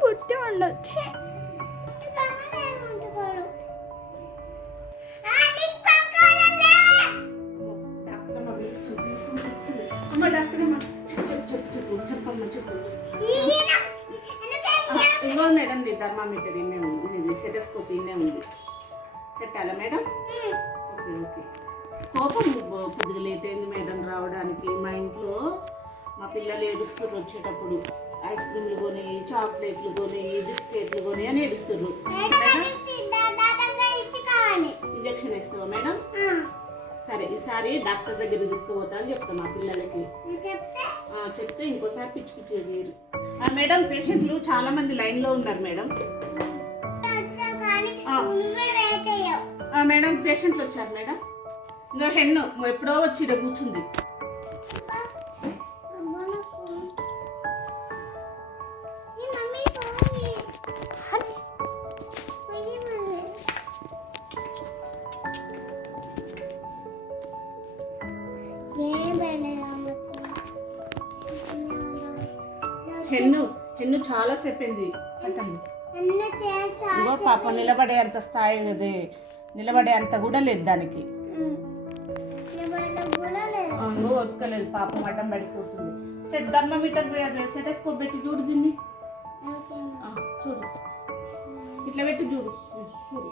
పుట్టి ఉండొచ్చు. ఇంకో మేడం థర్మామీటర్ ఇన్నే ఉంది, సెటస్కోప్ ఇన్నే ఉంది. పెట్టాలా మేడం? Okay okay. కోపం కొద్దిగా లేట్ అయింది మేడం రావడానికి. మా ఇంట్లో మా పిల్లలు ఏడుస్తుర్రు వచ్చేటప్పుడు. ఐస్ క్రీమ్లు కొని, చాక్లెట్లు కొని, బిస్కెట్లు కొని అని ఏడుస్తుర్రు. ఇంజక్షన్ వేస్తావా మేడం? సరే ఈసారి డాక్టర్ దగ్గరికి తీసుకుపోతా అని చెప్తా మా పిల్లలకి. చెప్తే ఇంకోసారి పిచ్చి పిచ్చి చేయరు. మేడం పేషెంట్లు చాలా మంది లైన్లో ఉన్నారు మేడం. మేడం పేషెంట్లు వచ్చారు మేడం. ఇంకా హెన్ను ఎప్పుడో వచ్చి ఇక్కడ కూర్చుంది. హెన్ను చాలా సేపింది. పాప నిలబడే అంత స్థాయి అదే, నిలబడే అంత కూడా లేదు దానికి. నువ్వు ఒక్కలేదు పాపం అడ్డం పడిపోతుంది. థర్మామీటర్ సెటస్కోప్ పెట్టి చూడు దీన్ని. చూడు ఇట్లా పెట్టి చూడు. చూడు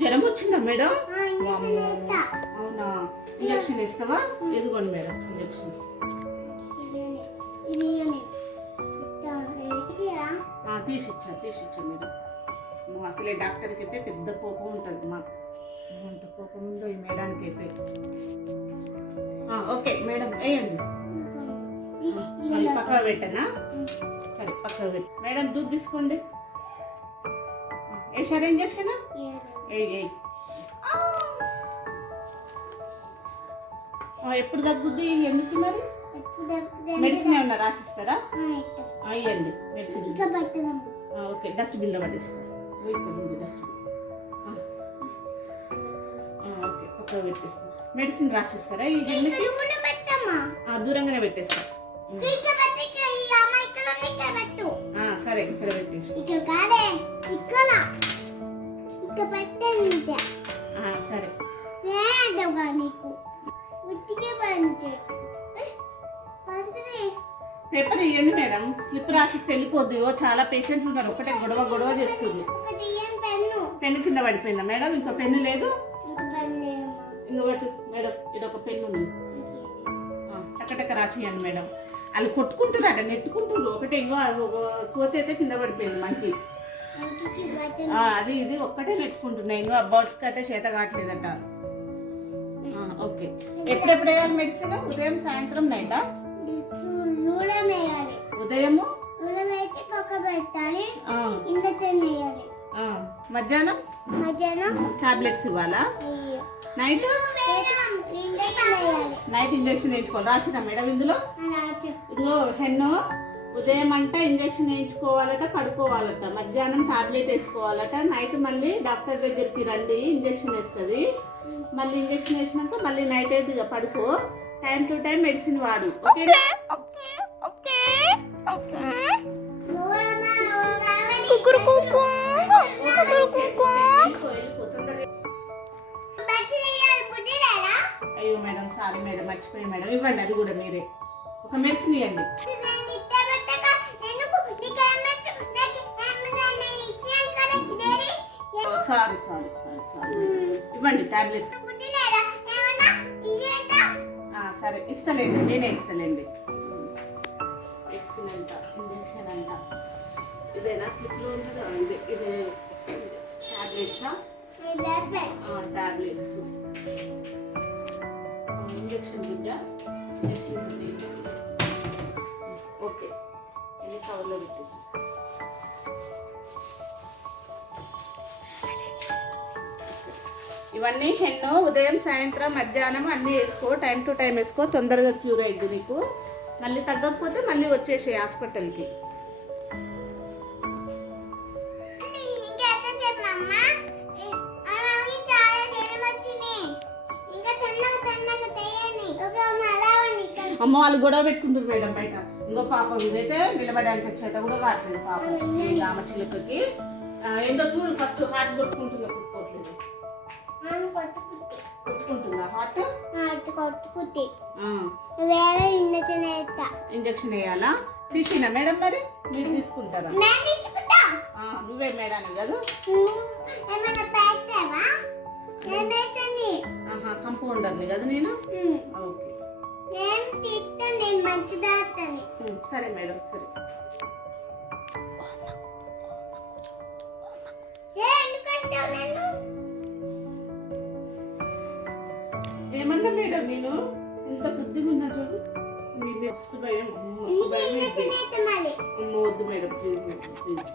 జ్వరం వచ్చిందా మేడం? అవునా, ఇంజక్షన్ ఇస్తావా? ఎదుగోండి మేడం ఇంజక్షన్. తీసిచ్చా మేడం. నువ్వు అసలే డాక్టర్కి అయితే పెద్ద కోపం ఉంటుంది. మా అంత కోపం ఉందో ఈ మేడానికి అయితే. ఓకే మేడం వేయండి. పక్కన పెట్టనా? సరే పక్కన పెట్టు మేడం. దూద్ తీసుకోండి. వేసారా ఇంజక్షన్? ఎప్పుడు తగ్గుద్ది ఎందుకు మరి? మెడిసిన్ ఏమన్నా రాసిస్తారా? అయ్యండి మెడిసిన్. ఓకే డస్ట్బిన్లో పట్టిస్తా. డస్ట్బిన్ ఓకే పక్కన పెట్టేస్తా. మెడిసిన్ రాసిస్తారా ఈ హెన్నుకి? దూరంగానే పెట్టేస్తా. సరే ఇక్కడ పెట్టేసి. సరే పేపర్ ఇవ్వండి మేడం. స్లిప్ రాసిస్తే వెళ్ళిపోద్ది. చాలా పేషెంట్లు ఉన్నారు, ఒకటే గొడవ చేస్తుంది. పెన్ను కింద పడిపోయిందా మేడం? ఇంకా పెన్ను లేదు? ఇంకొకటి మేడం ఇదొక పెన్ను ఉంది, టక్కటక్క రాసియండి మేడం. వాళ్ళు కొట్టుకుంటున్నారట, నెత్తుకుంటున్నారు. ఒకటే ఇంకో కోత అయితే కింద పడిపోయింది మనకి. అది ఇది ఒక్కటే నెట్టుకుంటున్నాయి. ఇంకో బర్డ్స్ కట్టే చేత కావట్లేదట. ఓకే ఎప్పుడెప్పుడు వేయాలి మెడిసిన్? ఉదయం సాయంత్రం నైటా? ఉదయము మధ్యాహ్నం టాబ్లెట్స్ ఇవ్వాలా? నైట్ ఇంజక్షన్ వేయించుకోవాలి. రాసిరా మేడం ఇందులో? ఇంకో హెన్ను ఉదయం అంటే ఇంజక్షన్ వేయించుకోవాలట, పడుకోవాలట. మధ్యాహ్నం టాబ్లెట్ వేసుకోవాలట. నైట్ మళ్ళీ డాక్టర్ దగ్గరికి రండి, ఇంజక్షన్ వేస్తుంది. మళ్ళీ ఇంజక్షన్ వేసినాక మళ్ళీ నైట్ అయితే పడుకో. టైం టు టైం మెడిసిన్ వాడు. ఓకే అయ్యో మేడం సారీ మేడం, మర్చిపోయి మేడం. ఇవ్వండి అది కూడా మీరే. ఒక మెడిసిన్ ఇవ్వండి. సారీ ఇవ్వండి టాబ్లెట్స్. సరే ఇస్తలేండి, నేనే ఇస్తలేండి. మెడిసిన్ అంట, ఇంజక్షన్ అంట, ఇదేనా స్లిప్లో ఉంటుందా? ఇదే ట్యాబ్లెట్సా? ట్యాబ్లెట్స్, ఇంజక్షన్ బిడ్డ, ఇంజక్షన్ ఓకే. ఎన్ని కవర్లో పెట్టేసి ఇవన్నీ హెన్ను ఉదయం సాయంత్రం మధ్యాహ్నం అన్నీ వేసుకో, టైం టు టైం వేసుకో, తొందరగా క్యూర్ అయింది నీకు. మళ్ళీ తగ్గకపోతే మళ్ళీ వచ్చేసే హాస్పిటల్కి. అమ్మ వాళ్ళు గొడవ పెట్టుకుంటారు మేడం బయట. ఇంకో పాపం ఇదైతే నిలబడేంత చేత కూడా కావట్లేదు పాపం రామచిలుకకి. ఏందో చూడు, ఫస్ట్ హార్ట్ కొట్టుకుంటుందా కొట్టుకోవట్లేదు? కొట్టుకుంటుందా హార్ట్? ఇంజక్షన్ వేయాలా? తీసినా మేడం? మరి మీరు తీసుకుంటారా? నువ్వే మేడాని కదా? కంపౌండర్ని కదా నేను? ఓకే సరే మేడం, సరే. ఏమన్నా మేడం నేను ఇంత బుద్ధిగా ఉన్నా చూడు. మీ మస్తు భయం, మస్తు భయం. వద్దు madam, please madam, please.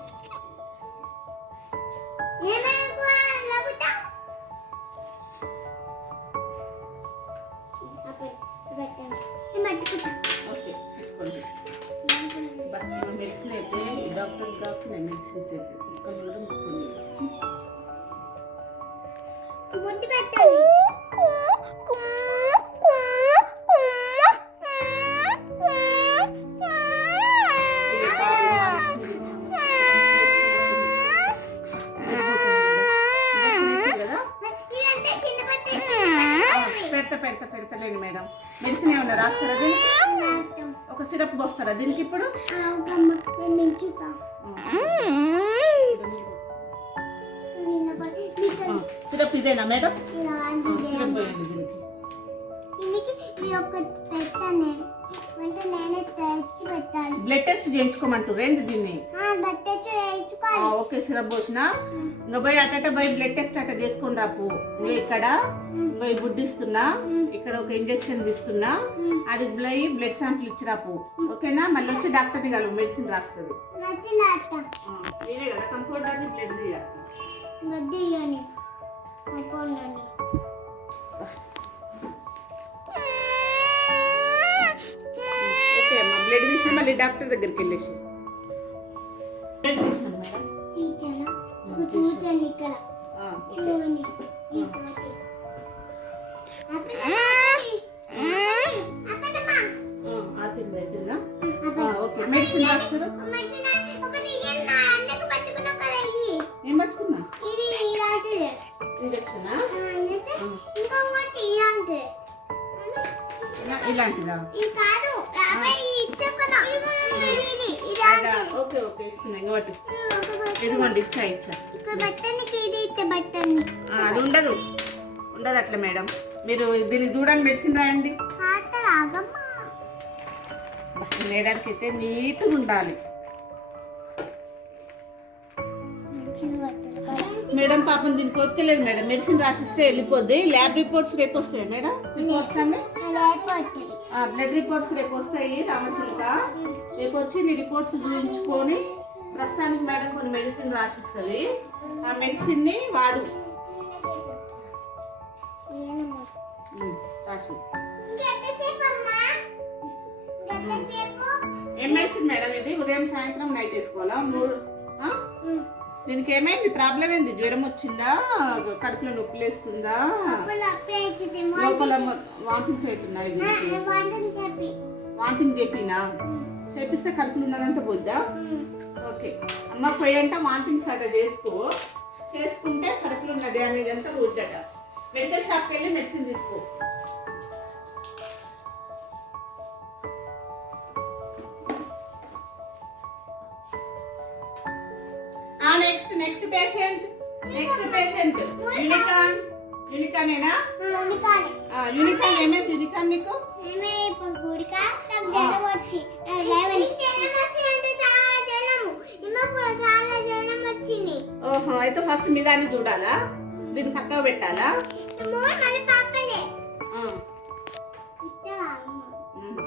Okay పెట్టుకోండి. మెడిసిన్ అయితే డాక్టర్ కాకుండా మెడిసిన్స్ అయితే ఇక్కడ కూడా ముట్టుకోండి. పెడతలేండి మేడం. మెడిసిన్ ఏమన్నా రాస్తారా దీనికి? ఒక సిరప్ పోస్తారా దీనికి ఇప్పుడు? సిరప్ ఇదేనా మేడం? సిరప్ పోయండి దీనికి. బ్లడ్ టెస్ట్ చేయించుకోమంటారు ఏంది దీన్ని? ఓకే సిరప్ పోసిన ఇంకా పోయి అట్ట పోయి బ్లడ్ టెస్ట్ అట్ట చేసుకొని రాపు. ఇంకా ఇక్కడ పోయి బుడ్డిస్తున్నా, ఇక్కడ ఒక ఇంజక్షన్ తీస్తున్నా, అది బ్లడ్ శాంపిల్ ఇచ్చి రాపు. ఓకేనా? మళ్ళీ వచ్చి డాక్టర్ని కలువు, మెడిసిన్ రాస్తుంది. నేనే కదా కంపౌండర్ని, బ్లడ్ తీయాలి. ఓకే అమ్మా, బ్లడ్ తీసిన మళ్ళీ డాక్టర్ దగ్గరికి వెళ్ళేసి బ్లడ్ తీసిన మేడం. ఓకే మెడిసిన్ రాస్తారు. ఏం పట్టుకున్నా? ఇంజక్షనా? ఇలాంటిదా? ఓకే ఓకే ఇస్తున్నా. ఇంకోటి ఇదిగోండి, ఇచ్చా. అది ఉండదు అట్లా మేడం. మీరు దీనికి చూడండి, మెడిసిన్ రాయండి. వేయడానికి అయితే నీట్గా ఉండాలి మేడం. పాపం దీనికి ఒక్కలేదు మేడం, మెడిసిన్ రాసిస్తే వెళ్ళిపోద్ది. ల్యాబ్ రిపోర్ట్స్ రేపు వస్తాయి మేడం. రిపోర్ట్స్ అన్నీ బ్లడ్ రిపోర్ట్స్ రేపు వస్తాయి రామచిలుక. రేపు వచ్చి నీ రిపోర్ట్స్ చూపించుకొని ప్రస్తుతానికి మేడం కొన్ని మెడిసిన్ రాసిస్తుంది. ఆ మెడిసిన్ని వాడు. రాసి ఏం మెడిసిన్ మేడం ఇది? ఉదయం సాయంత్రం నైట్ వేసుకోవాలా? 3. దీనికి ఏమైంది? ప్రాబ్లం ఏంది? జ్వరం వచ్చిందా? కడుపులో నొప్పి లేస్తుందా? లోపల వాంతింగ్స్ అవుతున్నాయి. వాంతింగ్ చెప్పినా చేపిస్తే కడుపులో ఉన్నదంతా పోద్దా? ఓకే అమ్మ, పోయంట వాంతింగ్స్ అట్లా చేసుకుంటే కడుపులో ఉన్నది అనేది అంతా పోద్దట. మెడికల్ షాప్కి వెళ్ళి మెడిసిన్ తీసుకో. నెక్స్ట్ పేషెంట్ యూనికాన్ యూనికానేనా? యూనికాన్. యూనికాన్ ఏమైంది? యూనికాన్ నీకు ఇప్పుడు గుడిక నాకు జలం వచ్చి జలం వచ్చిందంటే చాలా జలము చాలా జలం వచ్చింది. ఓహో, అయితే ఫస్ట్ మీ దాన్ని చూడాలా? దీన్ని పక్కకు పెట్టాలా? మళ్ళీ పాపలే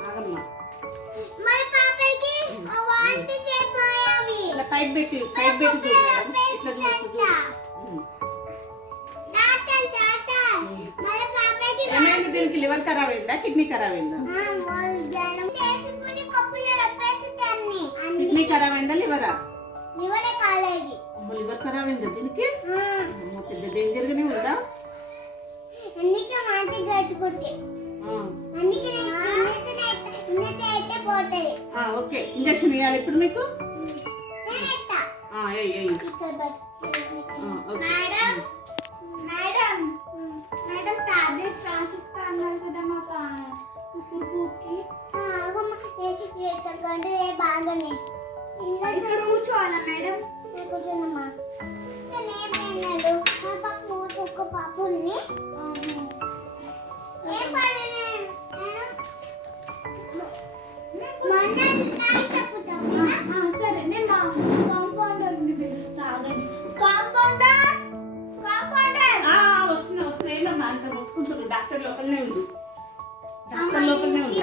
ఆగమ్మా, మళ్ళీ పాపలకి వాంతి చేపోయావి. ఇట్లా పైకి పెట్టి చూడు మేడం. ఇట్లా చూడు. ఏమైంది? దీనికి లివర్ ఖరాబ్ అయిందా, కిడ్నీ ఖరాబ్ అయిందా? కిడ్నీ ఖరాబ్ అయిందా, లివరా? లివర్ ఖరాబ్ అయిందా దీనికి? పెద్ద డేంజర్ గానే ఉందా? ఓకే, ఇంజక్షన్ ఇవ్వాలి ఇప్పుడు మీకు. మేడం టాబ్లెట్స్ రాసిస్తా అన్నారు కదా మా కుక్కకి. బాగానే ఇక్కడ కూర్చోవాలా మేడం? కూర్చోనమ్మా. ఏమన్నాడు మా పాప ఒక్క పాప ఉంది. ఏం పని సరే, నేను మా కాంపౌండర్ పిలుస్తా. Compounder, compounder. వస్తున్నా ఏందమ్మా అంత మొత్తుకుంటుంది? డాక్టర్ లోపలనే ఉంది. డాక్టర్ లోపలనే ఉంది.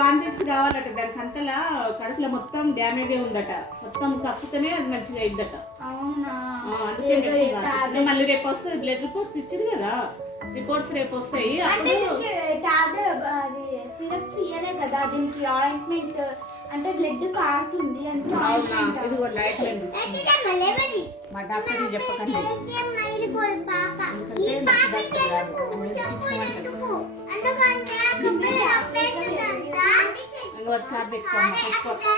వాంతిక్స్ కావాలట. దానికి అంతలా కడుపులో మొత్తం డ్యామేజ్ ఉందట. మొత్తం కప్పుతేనే అది మంచిగా అయిందట. అవునా? అందుకే మెడిసిన్ రాసిచ్చిన. మళ్ళీ రేపు వస్తుంది. బ్లడ్ రిపోర్ట్స్ ఇచ్చింది కదా, రిపోర్ట్స్ రేపు వస్తాయి. టాబ్లెట్ అది సిరప్స్ ఇయ్యలే కదా, దీనికి ఆయింట్మెంట్ అంటే బ్లడ్ కారుతుంది. ఇదిగో ఆయింట్మెంట్ మా డాక్టర్ చెప్పకండి.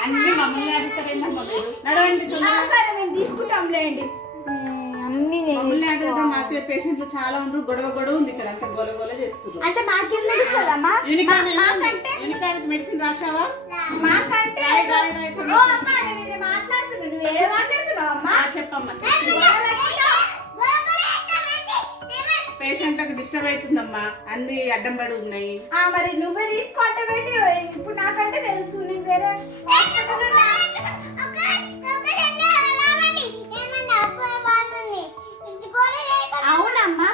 అన్ని మమ్మల్ని అడుగుతారేందమ్మా మీరు? నడవండి. సరే, మేము తీసుకుంటాంలేండి. అన్ని మమ్మల్ని అడగడం. మాకే పేషెంట్లు చాలా ఉండరు. గొడవ ఉంది ఇక్కడ. అంత గోల చేస్తున్నారు. అంటే మాకేం తెలుస్తుందమ్మా? Unicorn medicine రాసావా? మాకంటే మాట్లాడుతున్నావు. నువ్వు ఏదో మాట్లాడుతున్నావు అమ్మా. చెప్పమ్మా. పేషెంట్లకు డిస్టర్బ్ అవుతుందమ్మా. అన్ని అడ్డం పడి ఉన్నాయి. మరి నువ్వే తీసుకుంటే ఇప్పుడు నాకంటే తెలుసు. నేను వేరే అవునమ్మా,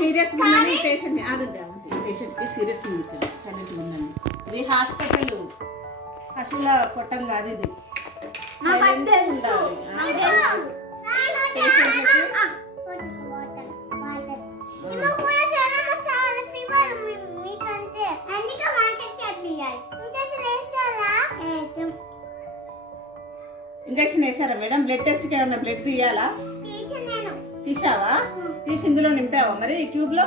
సీరియస్ ఉందని పేషెంట్ పేషెంట్ కి సీరియస్ ఉంది. సైలెంట్ ఉందండి. ఇది హాస్పిటల్, పశువుల కొట్టం కాదు ఇది. ఇంజక్షన్ వేసారా మేడం? బ్లడ్ టెస్ట్కి ఏమన్నా బ్లడ్ తీయాలా? తీసావా? తీసి ఇందులో నింపావా మరి ఈ ట్యూబ్ లో?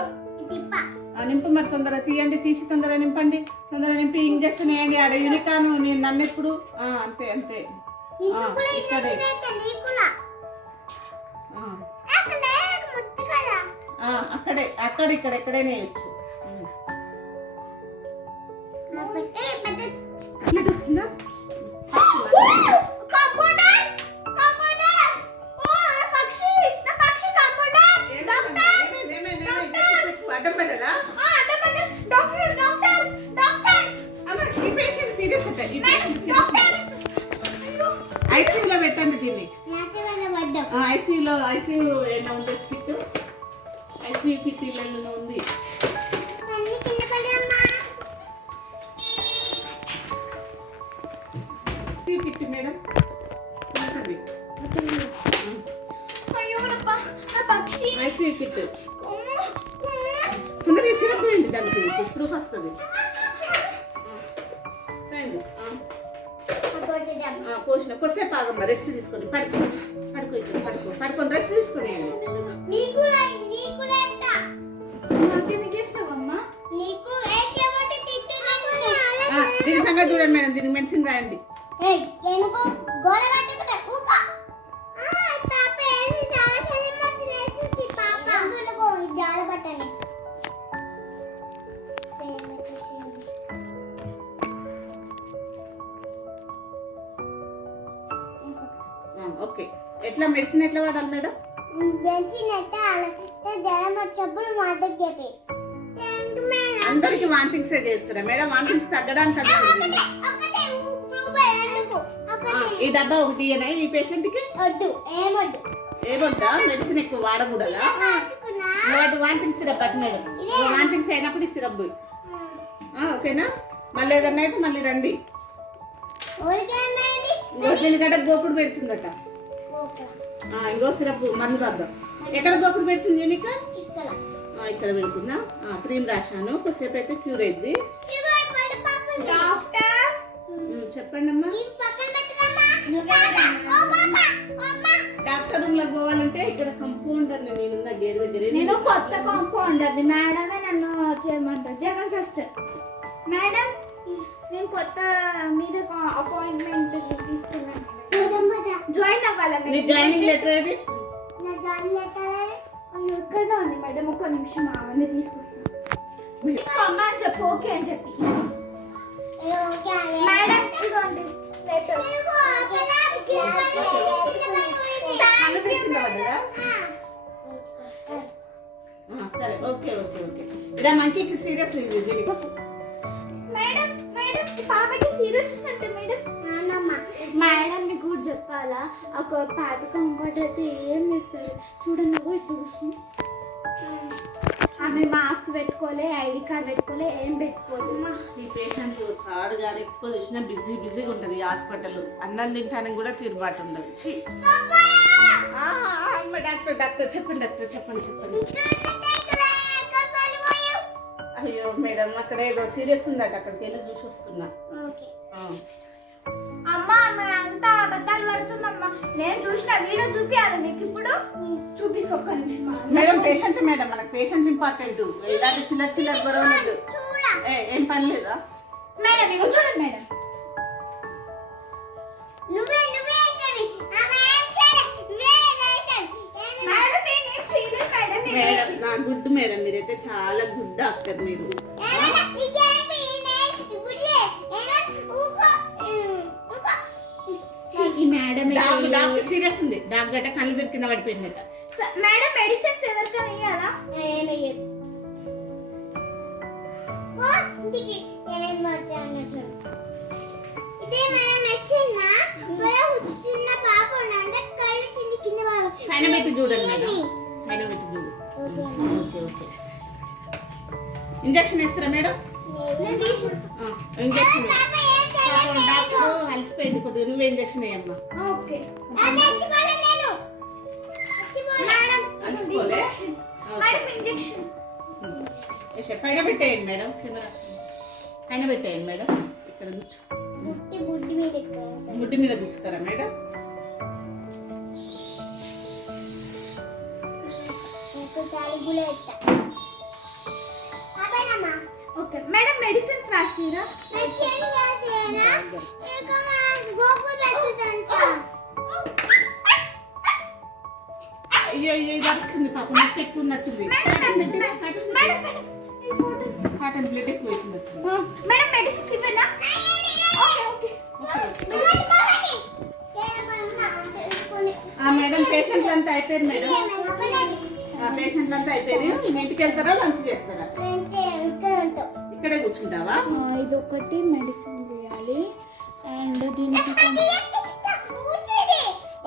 నింపు మరి. తొందరగా తీయండి. తీసి తొందరగా నింపండి. తొందరగా నింపి ఇంజక్షన్ వేయండి. ఆడ యూనికాన్ నన్ను ఎప్పుడు అంతే అంతే అక్కడే ఇక్కడ ఎక్కడైనా వేయచ్చు. వస్తుందా? ఐసీయూలో పెట్టండి దీన్ని. ఐసీయూ ఏమైనా ఉండే కిట్? ఐసీయూ కిట్ ఇళ్ళలో ఉంది. కిట్ మేడం ఐసీయూ కిట్ తొందరగా సిరపోయింది. దానికి స్ప్రూఫ్ వస్తుంది. పోసిన కొద్దిసేపు ఆగమ్మా. రెస్ట్ తీసుకొని పడుకొని రెస్ట్ తీసుకొని దీని సంగతి చూడండి మేడం. దీనికి మెడిసిన్ రాయండి. ఓకే, ఎట్లా మెడిసిన్ ఎట్లా వాడాలి మేడం? వెంచినట్టు అలా జ్వరం వచ్చినప్పుడు మాటకు చెప్పి అందరికి వాంతింగ్స్ చేస్తారా మేడం? వాంతింగ్స్ తగ్గడానికి అంటుంది. ఈ డబ్బా ఒకటి ఇయ్యనా ఈ పేషెంట్ కి? వద్దు, ఏమొద్దు. ఏమొద్దా? మెడిసిన్ ఎక్కువ వాడకూడదా? వాటి వాంతింగ్ సిరప్ అటు మేడం. వాంతింగ్స్ అయినప్పుడు ఈ సిరప్ ఓకేనా? మళ్ళీ ఏదన్నా అయితే మళ్ళీ రండి. దీనికంటే గోకుడు పెడుతుందట. ఇంకో సిరప్ మందు రాద్దాం. ఎక్కడ గోకుడు పెడుతుంది నీకు? ఇక్కడ పెడుతుందా? క్రీమ్ రాశాను, కొద్దిసేపు అయితే క్యూర్ అయింది. చెప్పండి అమ్మా. డాక్టర్ రూమ్ లోకి పోవాలంటే ఇక్కడ కంపౌండర్ నేనున్న గేర్ దగ్గర. నేను కొత్త కాంపౌండర్ మేడమే నన్ను చేయమంటారు. జనరల్ ఫస్ట్ మేడం నేను కొత్త మీద అపాయింట్మెంట్ తీసుకున్నాను. జాయిన్ అవ్వాలా? నీ జాయినింగ్ లెటర్ ఏది? అయ్యో ఎక్కడ ఉంది మేడం? ఒక్క నిమిషం అవన్నీ తీసుకొస్తాను. తీసుకోమ్మా అని చెప్పు. ఓకే అని చెప్పి మేడం ఇదిగోండి లెటర్. సరే ఓకే ఓకే ఓకే. ఇలా మంకీకి సీరియస్ ఇది. మేడం మేడం పాపకి సీరియస్ అంటే మేడం మేడం మీకు చెప్పాలా? ఒక పాత కంఫర్ట్ అయితే ఏం చేస్తారు చూడండి. ఇట్లా కూర్చుని ఆమె మాస్క్ పెట్టుకోలే, ఐడి కార్డ్ పెట్టుకోలే, ఏం పెట్టుకోలేదు. ఈ పేషెంట్ థర్డ్ గారు ఎక్కువ చూసినా బిజీగా ఉంటుంది హాస్పిటల్. అన్నం తింటానికి కూడా తీరుబాటు ఉండదు. డాక్టర్ చెప్పండి చెప్పండి. అయ్యో మేడం అక్కడ ఏదో సీరియస్ ఉందట, అక్కడికి వెళ్ళి చూసి వస్తున్నా. అమ్మా అంతా అబద్ధాలు పడుతుందమ్మా. నేను చూసిన వీడియో చూపించాలి మీకు. ఇప్పుడు చూపిస్తా ఒక్క నిమిషం మేడం. పేషెంట్ మేడం, మనకు పేషెంట్ ఇంపార్టెంట్. ఇలాంటి చిన్న గొడవలు ఏం పని లేదా మేడం? ఇక చూడండి మేడం. మేడం నా గుడ్ మేడం, మీరైతే చాలా గుడ్ డాక్టర్. మీరు డాక్టర్ సీరియస్ ఉంది. డాక్టర్ గట్ట కళ్ళు దొరికింద పడిపోయిందట. మేడం మెడిసిన్స్ ఎవరికైనా ఇయ్యాలా? పైన పెట్టి చూడండి మేడం, పైన పెట్టి చూడు. Okay okay. ఇంజక్షన్ ఇస్తారా మేడం? ఇంజక్షన్ డాక్టర్ అలసిపోయింది కొద్దిగా, నువ్వే ఇంజక్షన్ వేయమ్మా. ఓకే అలసిపోలే. పైన పెట్టేయండి మేడం, కెమెరా పైన పెట్టేయండి మేడం. ఇక్కడ కూర్చో. ముడ్డి మీద కూర్చుతారా మేడం? ఓకే మేడం మెడిసిన్స్ రాసిరా? అయ్యో అయ్యో ఇది అరుస్తుంది పాప, నొప్పి ఎక్కువ ఉన్నట్టుంది. కాటన్ బ్లడ్ ఎక్కువ అవుతుంది మేడం. మెడిసిన్స్ ఇవ్వనా? మేడం పేషెంట్లు అంతా అయిపోయారు మేడం. పేషెంట్లు అంతా అయిపోయారు. ఇంటికి వెళ్తారా లంచ్ చేస్తారా? ఇక్కడే కూర్చుంటావా? ఇది ఒకటి మెడిసిన్ చేయాలి అండ్ దీనికి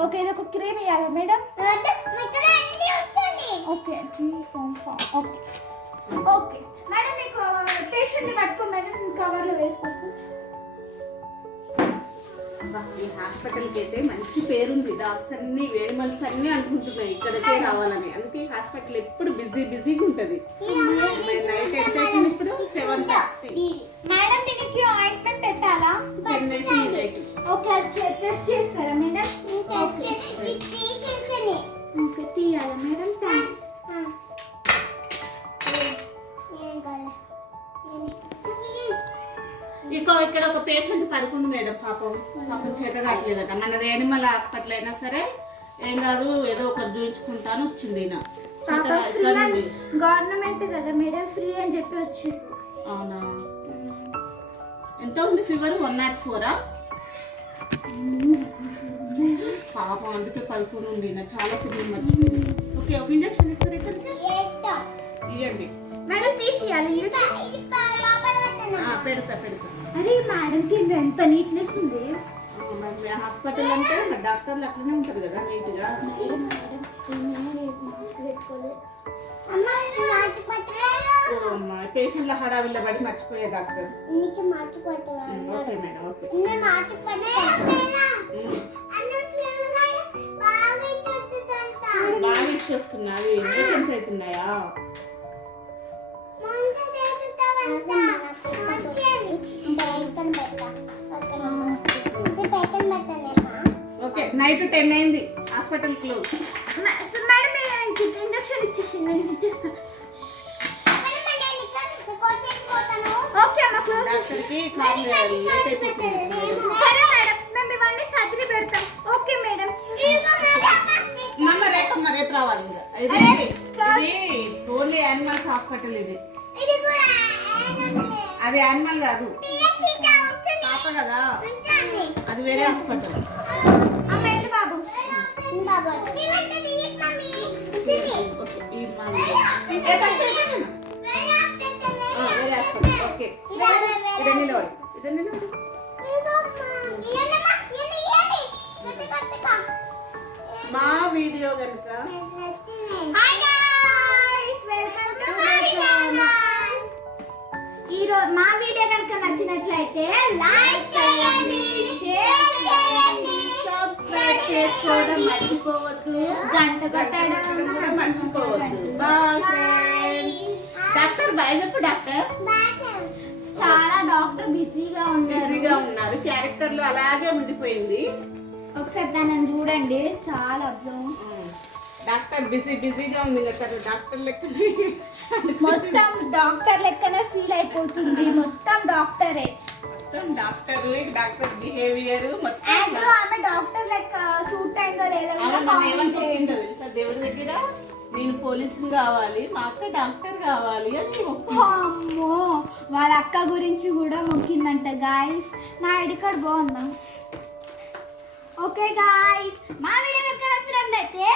ఓకే ఇది ఒక క్రీమ్ ఇవ్వాలా madam? Okay okay okay madam. మీకు పేషెంట్ని పట్టుకో మేడం, కవర్లో వేసుకొస్తాను. ఈ హాస్పిటల్కి అయితే మంచి పేరుంది. డాక్టర్స్ అన్ని వేడిమల్స్ అన్ని అనుకుంటున్నాయి ఇక్కడికే రావాలని. అందుకే హాస్పిటల్ ఎప్పుడు బిజీగా ఉంటుంది. నైట్ ఎంత అవుతుంది ఇప్పుడు? 7:30. మేడం దీనికి ఆయింట్మెంట్ పెట్టాలా? ఓకే టెస్ట్ చేస్తారా మేడం? ఓకే తీయాలా మేడం? ఇక్కడ ఒక పేషెంట్ పడుకుంది మేడం. పాపం చేత కావట్లేదట. మనది యానిమల్ హాస్పిటల్ అయినా సరే ఏం కాదు, ఏదో ఒకటి చూపించుకుంటాను వచ్చింది. గవర్నమెంట్ కదా మేడం, ఫ్రీ అని చెప్పి వచ్చి. అవునా? ఎంత ఉంది ఫీవర్? 104. పాపం అందుకే పడుకుని ఉంది నా చాలా సిగ్గు మర్చిపోయింది. ఓకే ఒక ఇంజక్షన్ ఇస్తారు ఇక్కడికి ఇవ్వండి. మేడం తీసియాలి పెడతా పెడతా. అరే మేడంకి ఎంత నీట్నెస్ ఉంది. మరి హాస్పిటల్ అంటే మరి డాక్టర్లు అట్లనే ఉంటారు కదా నీట్గా. పేషెంట్ల హడావిల్ల పడి మర్చిపోయా డాక్టర్. Okay madam okay. బాగా ఇష్యూ వస్తున్నాయి, ఇన్ఫెక్షన్స్ అవుతున్నాయా? ఓకే నైట్ 10 అయింది, హాస్పిటల్ క్లోజ్. మేడం ఇంజక్షన్ ఇచ్చేసి నేను ఇచ్చేస్తాను. ఓకే అమ్మ క్లోజ్. డాక్టర్కి కాల్ చేయాలి, లేట్ అయిపోతుంది. సరే మేడం మేము ఇవన్నీ సర్దిరి పెడతాం. Okay madam. మమ్మ రేపు రావాలి. ఇంకా ఇది ఓన్లీ యానిమల్స్ హాస్పిటల్. ఇది అది యానిమల్ కాదు, పాప కదా, అది వేరే హాస్పిటల్. అమ్మ ఏంటి బాబు ఓకే ఈ వేరే హాస్పిటల్. ఓకే ఇదే నిలబడి, ఇదే నిలబడి. మా వీడియో కనుక ఈరోజు మా వీడియో కనుక నచ్చినట్లయితే లైక్ చేయండి, షేర్ చేయండి, సబ్స్క్రైబ్ చేసుకోవడం మర్చిపోవద్దు, గంట కొట్టడం కూడా మర్చిపోవద్దు. Bye friends. డాక్టర్ బాయ్ చెప్పు. డాక్టర్ చాలా డాక్టర్ బిజీగా ఉన్నారు, క్యారెక్టర్లు అలాగే ఉండిపోయింది. ఒకసారి దాన్ని చూడండి, చాలా అబ్జర్వ్. డాక్టర్ బిజీగా ఉంది కదా, డాక్టర్ లెక్క మొత్తం డాక్టర్ లెక్కనే ఫీల్ అయిపోతుంది. మొత్తం డాక్టరే, డాక్టర్ బిహేవియర్ మొత్తం. ఆమె డాక్టర్ లెక్క సూట్ అయిందో లేదో కూడా ఏమని చెప్పిందో తెలుసా దేవుడి దగ్గర, నేను పోలీసుని కావాలి, మా అక్క డాక్టర్ కావాలి అని. అమ్మో వాళ్ళ అక్క గురించి కూడా మొక్కిందంట గాయస్. నా ఐడి కార్డ్ బాగుందా? ఓకే గాయస్, మా వీడియో కనుక నచ్చినట్లయితే